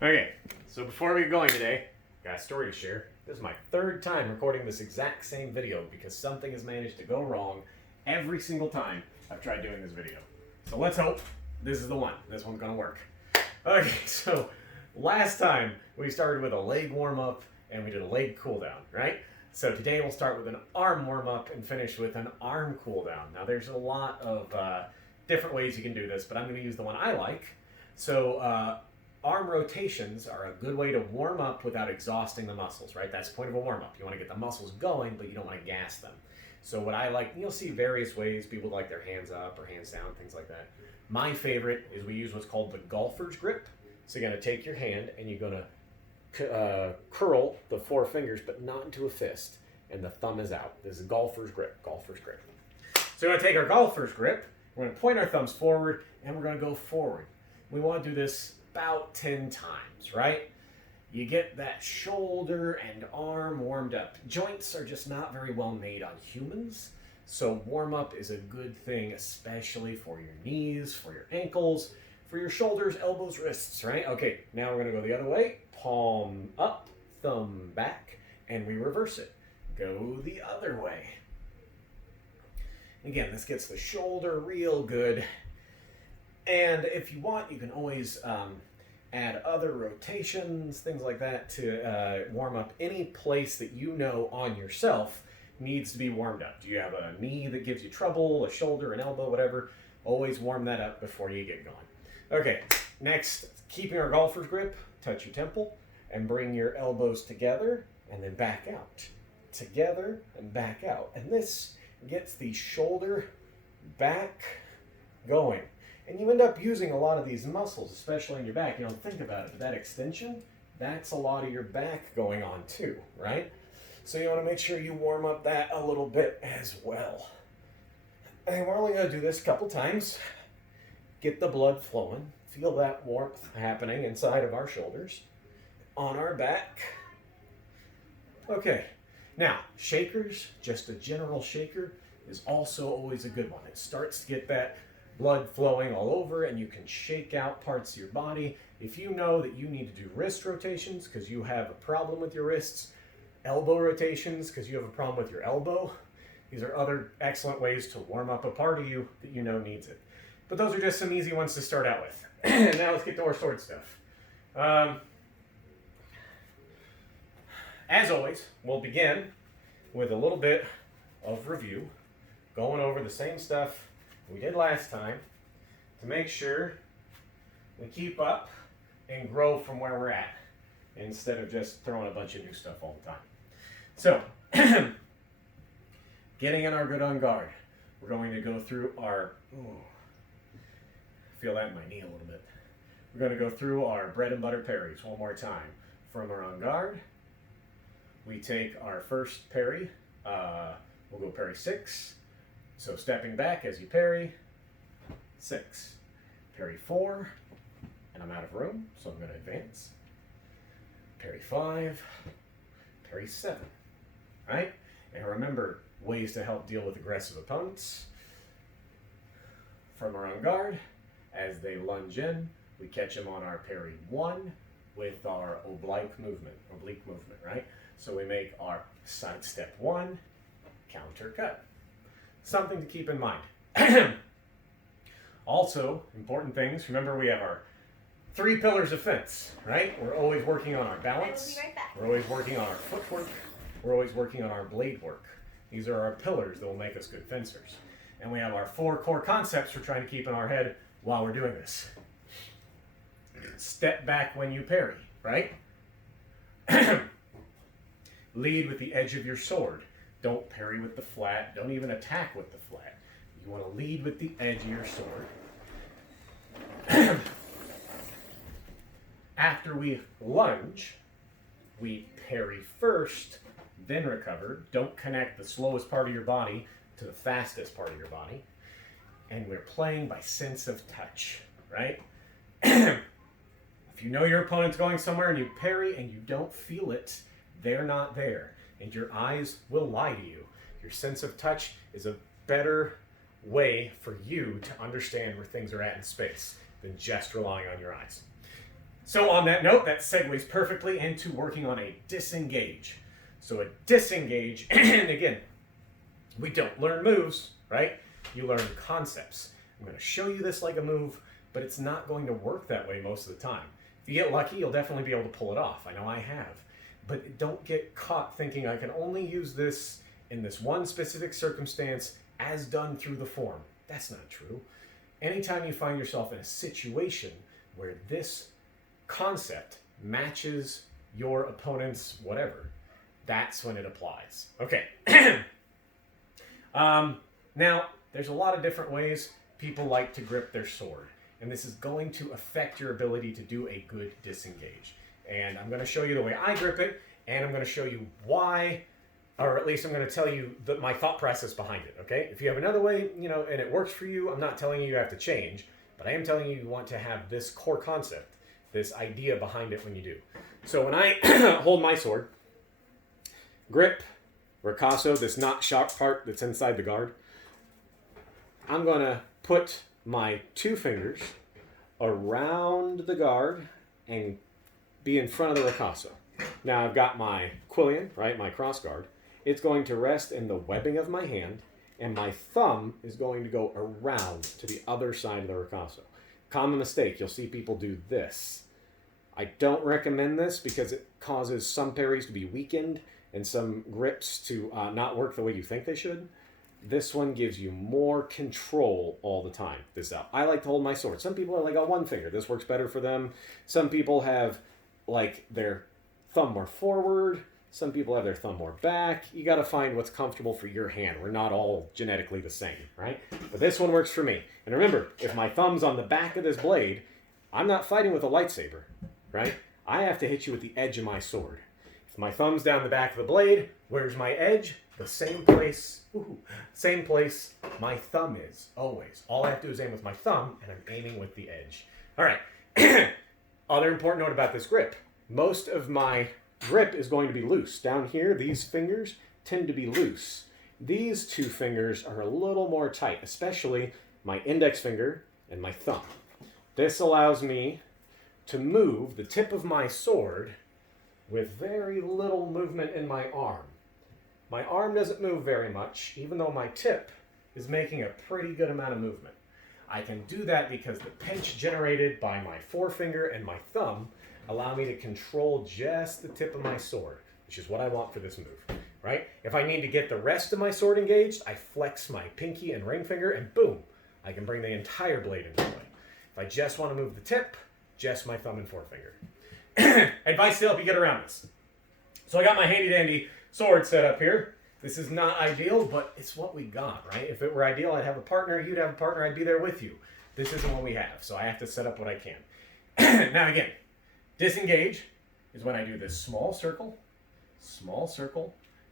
Okay, so before we get going today, got a story to share. This is my third time recording this exact same video because something has managed to go wrong every single time I've tried doing this video. So let's hope this is the one. This one's gonna work. Okay, so last time we started with a leg warm-up and we did a leg cool-down, right? So today we'll start with an arm warm-up and finish with an arm cool-down. Now there's a lot of different ways you can do this, but I'm gonna use the one I like. So arm rotations are a good way to warm up without exhausting the muscles, right? That's the point of a warm-up. You want to get the muscles going, but you don't want to gas them. So what I like, you'll see various ways people like their hands up or hands down, things like that. My favorite is we use what's called the golfer's grip. So you're going to take your hand and you're going to curl the four fingers, but not into a fist, and the thumb is out. This is golfer's grip, golfer's grip. So we're going to take our golfer's grip, we're going to point our thumbs forward, and we're going to go forward. We want to do this about 10 times, right? You get that shoulder and arm warmed up. Joints are just not very well made on humans, so warm up is a good thing, especially for your knees, for your ankles, for your shoulders, elbows, wrists, right? Okay, now we're gonna go the other way. Palm up, thumb back, and we reverse it. Go the other way. Again, this gets the shoulder real good. And if you want, you can always add other rotations, things like that, to warm up any place that you know on yourself needs to be warmed up. Do you have a knee that gives you trouble, a shoulder, an elbow, whatever? Always warm that up before you get going. Okay, next, keeping our golfer's grip, touch your temple and bring your elbows together and then back out. Together and back out. And this gets the shoulder back going. And you end up using a lot of these muscles, especially in your back. You don't think about it, but that extension, that's a lot of your back going on too, right? So you want to make sure you warm up that a little bit as well. And we're only going to do this a couple times. Get the blood flowing. Feel that warmth happening inside of our shoulders, on our back. Okay, now shakers, just a general shaker, is also always a good one. It starts to get that blood flowing all over, and you can shake out parts of your body. If you know that you need to do wrist rotations because you have a problem with your wrists, elbow rotations because you have a problem with your elbow, these are other excellent ways to warm up a part of you that you know needs it. But those are just some easy ones to start out with. Now let's get to our sword stuff. As always, we'll begin with a little bit of review, going over the same stuff we did last time to make sure we keep up and grow from where we're at instead of just throwing a bunch of new stuff all the time. So, getting in our good on guard, we're going to go through our, feel that in my knee a little bit. We're going to go through our bread and butter parries one more time. From our on guard, we take our first parry, we'll go parry 6. So stepping back as you parry, 6. Parry 4, and I'm out of room, so I'm going to advance. Parry 5, parry 7, right? And remember, ways to help deal with aggressive opponents. From our on guard, as they lunge in, we catch them on our parry 1 with our oblique movement, right? So we make our side step 1, counter cut. Something to keep in mind. Also, important things, remember we have our 3 pillars of fence, right? We're always working on our balance. I will be right back. We're always working on our footwork. We're always working on our blade work. These are our pillars that will make us good fencers. And we have our 4 core concepts we're trying to keep in our head while we're doing this. Step back when you parry, right? Lead with the edge of your sword. Don't parry with the flat. Don't even attack with the flat. You want to lead with the edge of your sword. After we lunge, we parry first, then recover. Don't connect the slowest part of your body to the fastest part of your body. And we're playing by sense of touch, right? If you know your opponent's going somewhere and you parry and you don't feel it, they're not there. And your eyes will lie to you. Your sense of touch is a better way for you to understand where things are at in space than just relying on your eyes. So on that note, that segues perfectly into working on a disengage. So a disengage, and again, we don't learn moves, right? You learn concepts. I'm going to show you this like a move, but it's not going to work that way most of the time. If you get lucky, you'll definitely be able to pull it off. I know I have. But don't get caught thinking I can only use this in this one specific circumstance as done through the form. That's not true. Anytime you find yourself in a situation where this concept matches your opponent's whatever, that's when it applies. Okay. Now, there's a lot of different ways people like to grip their sword, and this is going to affect your ability to do a good disengage. And I'm going to show you the way I grip it, and I'm going to show you why, or at least I'm going to tell you my thought process behind it, okay? If you have another way, and it works for you, I'm not telling you have to change, but I am telling you want to have this core concept, this idea behind it when you do. So when I hold my sword, grip, ricasso, this not sharp part that's inside the guard, I'm going to put my 2 fingers around the guard and be in front of the ricasso. Now I've got my quillion, right, my cross guard. It's going to rest in the webbing of my hand, and my thumb is going to go around to the other side of the ricasso. Common mistake, you'll see people do this. I don't recommend this because it causes some parries to be weakened and some grips to not work the way you think they should. This one gives you more control all the time. This out. I like to hold my sword. Some people are like on 1 finger. This works better for them. Some people have like their thumb more forward. Some people have their thumb more back. You got to find what's comfortable for your hand. We're not all genetically the same, right? But this one works for me. And remember, if my thumb's on the back of this blade, I'm not fighting with a lightsaber, right? I have to hit you with the edge of my sword. If my thumb's down the back of the blade, where's my edge? The same place, same place my thumb is, always. All I have to do is aim with my thumb, and I'm aiming with the edge. All right. Other important note about this grip. Most of my grip is going to be loose. Down here, these fingers tend to be loose. These 2 fingers are a little more tight, especially my index finger and my thumb. This allows me to move the tip of my sword with very little movement in my arm. My arm doesn't move very much, even though my tip is making a pretty good amount of movement. I can do that because the pinch generated by my forefinger and my thumb allow me to control just the tip of my sword, which is what I want for this move, right? If I need to get the rest of my sword engaged, I flex my pinky and ring finger, and boom, I can bring the entire blade into play. If I just want to move the tip, just my thumb and forefinger. Advice to help you get around this. So I got my handy-dandy sword set up here. This is not ideal, but it's what we got, right? If it were ideal, I'd have a partner, you'd have a partner, I'd be there with you. This isn't what we have, so I have to set up what I can. Now again, disengage is when I do this small circle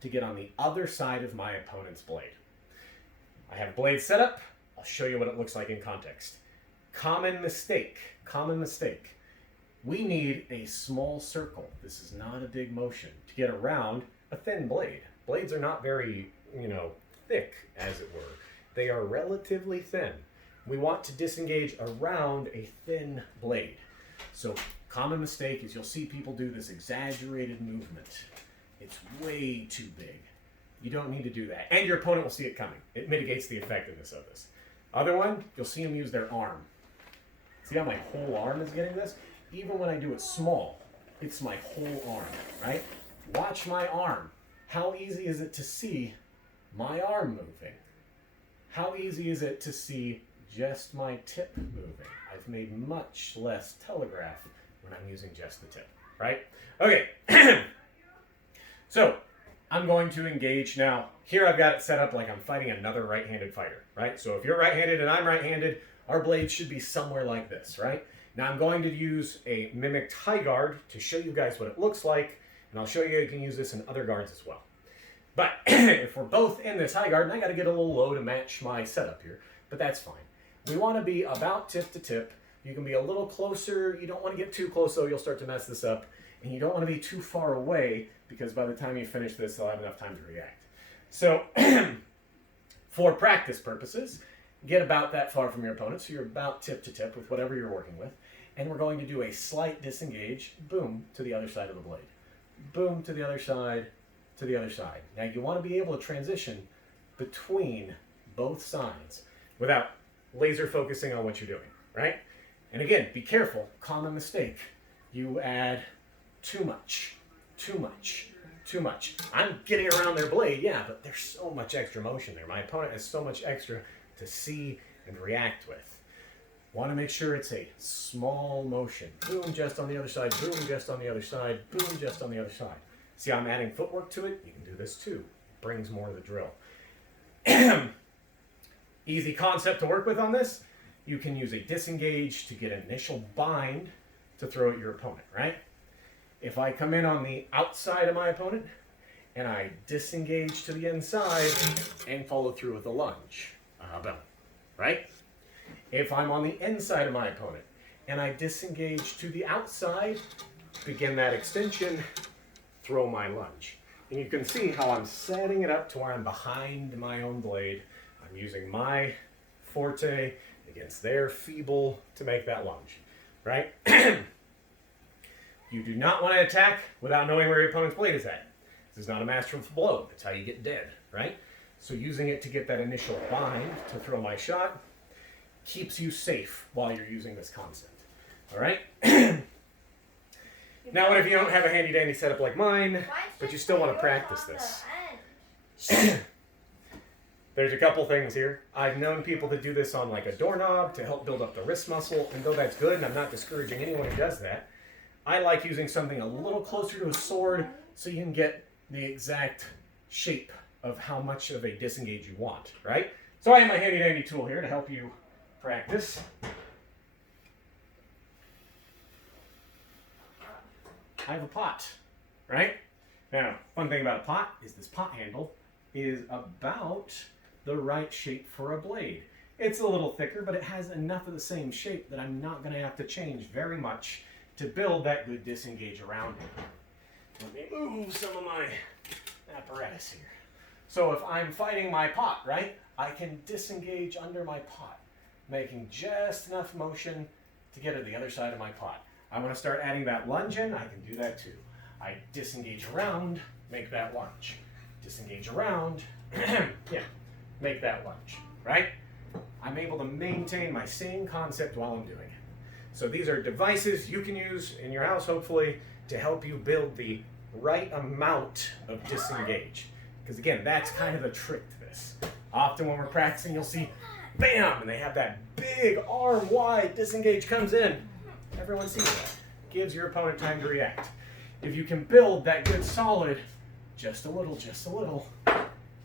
to get on the other side of my opponent's blade. I have blade set up. I'll show you what it looks like in context. Common mistake. We need a small circle. This is not a big motion to get around a thin blade. Blades are not very, thick, as it were. They are relatively thin. We want to disengage around a thin blade. So common mistake is you'll see people do this exaggerated movement. It's way too big. You don't need to do that. And your opponent will see it coming. It mitigates the effectiveness of this. Other one, you'll see them use their arm. See how my whole arm is getting this? Even when I do it small, it's my whole arm, right? Watch my arm. How easy is it to see my arm moving? How easy is it to see just my tip moving? I've made much less telegraph when I'm using just the tip, right? Okay, so I'm going to engage now. Here I've got it set up like I'm fighting another right-handed fighter, right? So if you're right-handed and I'm right-handed, our blades should be somewhere like this, right? Now I'm going to use a mimicked high guard to show you guys what it looks like, and I'll show you can use this in other guards as well. But if we're both in this high guard, and I got to get a little low to match my setup here, but that's fine. We want to be about tip to tip. You can be a little closer. You don't want to get too close, though. You'll start to mess this up. And you don't want to be too far away, because by the time you finish this, they'll have enough time to react. So for practice purposes, get about that far from your opponent, so you're about tip to tip with whatever you're working with. and we're going to do a slight disengage, boom, to the other side of the blade. Boom, to the other side, to the other side. Now you want to be able to transition between both sides without laser focusing on what you're doing, right? And again, be careful, common mistake. You add too much, too much, too much. I'm getting around their blade, yeah, but there's so much extra motion there. My opponent has so much extra to see and react with. Want to make sure it's a small motion. Boom, just on the other side, boom, just on the other side, boom, just on the other side. See how I'm adding footwork to it? You can do this too. It brings more of the drill. Easy concept to work with on this. You can use a disengage to get an initial bind to throw at your opponent, right? If I come in on the outside of my opponent and I disengage to the inside and follow through with a lunge, boom, right? If I'm on the inside of my opponent and I disengage to the outside, begin that extension, throw my lunge. And you can see how I'm setting it up to where I'm behind my own blade. I'm using my forte against their feeble to make that lunge, right? You do not want to attack without knowing where your opponent's blade is at. This is not a masterful blow. That's how you get dead, right? So using it to get that initial bind to throw my shot keeps you safe while you're using this concept, all right? Now, what if you don't have a handy-dandy setup like mine, but you still want to practice this? There's a couple things here. I've known people to do this on like a doorknob to help build up the wrist muscle, and though that's good, and I'm not discouraging anyone who does that, I like using something a little closer to a sword so you can get the exact shape of how much of a disengage you want, right? So I have my handy-dandy tool here to help you practice. I have a pot, right? Now, fun thing about a pot is this pot handle is about the right shape for a blade. It's a little thicker, but it has enough of the same shape that I'm not going to have to change very much to build that good disengage around it. Let me move some of my apparatus here. So if I'm fighting my pot, right, I can disengage under my pot, making just enough motion to get to the other side of my pot. I want to start adding that lunge in, I can do that too. I disengage around, make that lunge. Disengage around, yeah, make that lunge, right? I'm able to maintain my same concept while I'm doing it. So these are devices you can use in your house, hopefully, to help you build the right amount of disengage. Because again, that's kind of the trick to this. Often when we're practicing, you'll see, bam, and they have that big arm wide disengage comes in. Everyone sees that. Gives your opponent time to react. If you can build that good solid, just a little,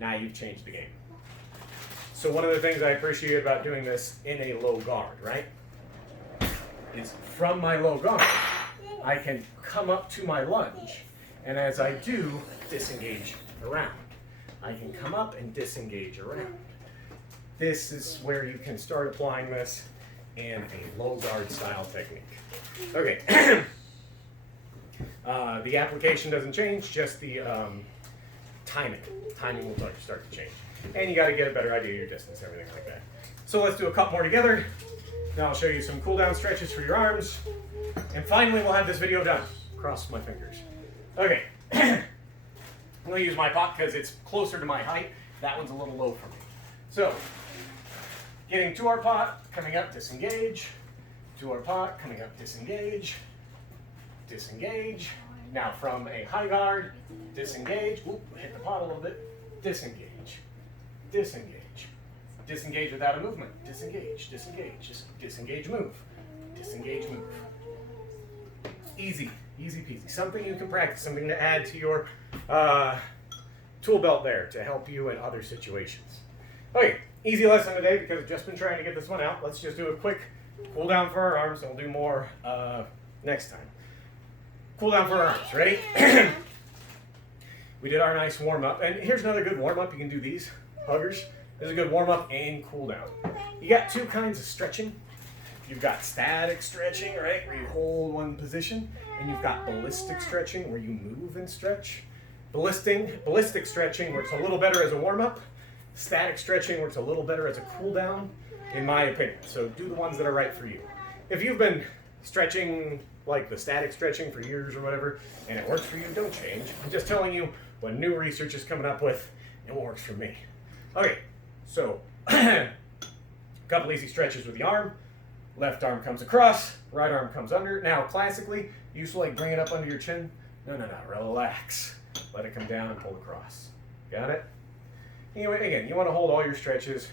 now you've changed the game. So one of the things I appreciate about doing this in a low guard, right, is from my low guard, I can come up to my lunge, and as I do, disengage around. I can come up and disengage around. This is where you can start applying this in a low guard style technique. Okay. The application doesn't change, just the timing. Timing will start to change. And you got to get a better idea of your distance, everything like that. So let's do a couple more together. Now I'll show you some cool down stretches for your arms. And finally, we'll have this video done. Cross my fingers. Okay. I'm going to use my pot because it's closer to my height. That one's a little low for me. So, getting to our pot, coming up, disengage. To our pot, coming up, disengage. Disengage. Now from a high guard, disengage. Oop, hit the pot a little bit. Disengage. Disengage. Disengage without a movement. Disengage. Disengage. Just disengage, move. Disengage, move. Easy. Easy peasy. Something you can practice. Something to add to your tool belt there to help you in other situations. Okay, easy lesson today because I've just been trying to get this one out. Let's just do a quick cool down for our arms and we'll do more next time. Cool down for our arms. Ready? We did our nice warm up. And here's another good warm up. You can do these huggers. This is a good warm up and cool down. You got two kinds of stretching. You've got static stretching, right, where you hold one position. And you've got ballistic stretching where you move and stretch. Ballistic stretching where it's a little better as a warm up. Static stretching where it's a little better as a cool down, in my opinion. So do the ones that are right for you. If you've been stretching, like the static stretching for years or whatever, and it works for you, don't change. I'm just telling you what new research is coming up with and what works for me. Okay, so a couple easy stretches with the arm. Left arm comes across, right arm comes under. Now, classically, you used to like bring it up under your chin. No, relax. Let it come down and pull across. Got it? Anyway, again, you want to hold all your stretches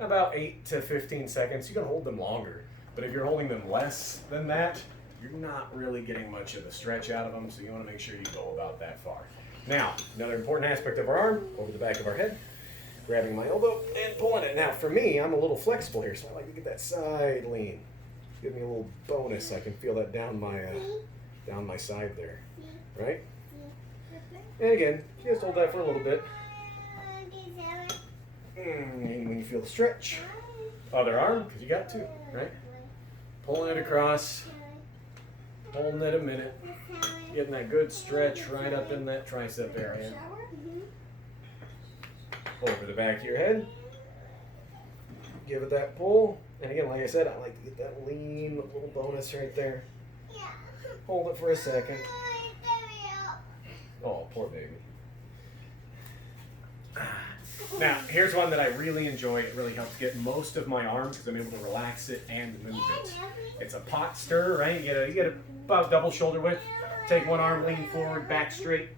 about 8 to 15 seconds. You can hold them longer, but if you're holding them less than that, you're not really getting much of the stretch out of them, so you want to make sure you go about that far. Now, another important aspect of our arm, over the back of our head, grabbing my elbow and pulling it. Now, for me, I'm a little flexible here, so I like to get that side lean. Give me a little bonus. I can feel that down my side there, right? And again, just hold that for a little bit. And when you feel the stretch, other arm, because you got two, right? Pulling it across, holding it a minute, getting that good stretch right up in that tricep area. Over the back of your head, give it that pull. And again, like I said, I like to get that lean little bonus right there. Hold it for a second. Oh, poor baby. Now, here's one that I really enjoy. It really helps get most of my arm because I'm able to relax it and move it. It's a pot stir, right? You get about double shoulder width. Take one arm, lean forward, back straight,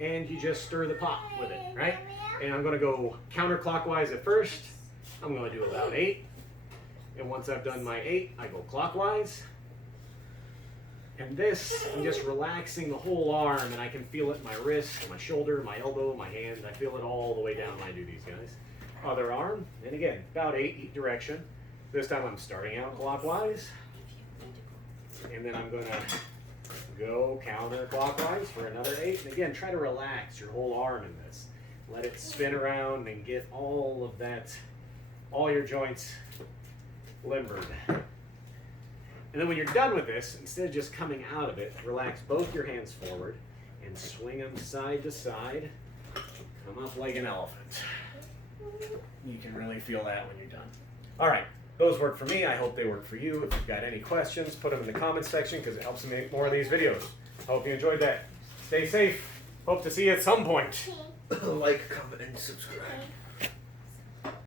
and you just stir the pot with it, right? And I'm going to go counterclockwise at first. I'm going to do about 8. And once I've done my 8, I go clockwise. And this, I'm just relaxing the whole arm, and I can feel it in my wrist, my shoulder, my elbow, my hand. I feel it all the way down when I do these guys. Other arm, and again, about 8 each direction. This time I'm starting out clockwise. And then I'm going to go counterclockwise for another 8. And again, try to relax your whole arm in this. Let it spin around and get all of that, all your joints limbered. And then when you're done with this, instead of just coming out of it, relax both your hands forward and swing them side to side. Come up like an elephant. You can really feel that when you're done. All right, those work for me. I hope they work for you. If you've got any questions, put them in the comments section because it helps me make more of these videos. Hope you enjoyed that. Stay safe. Hope to see you at some point. Like, comment, and subscribe.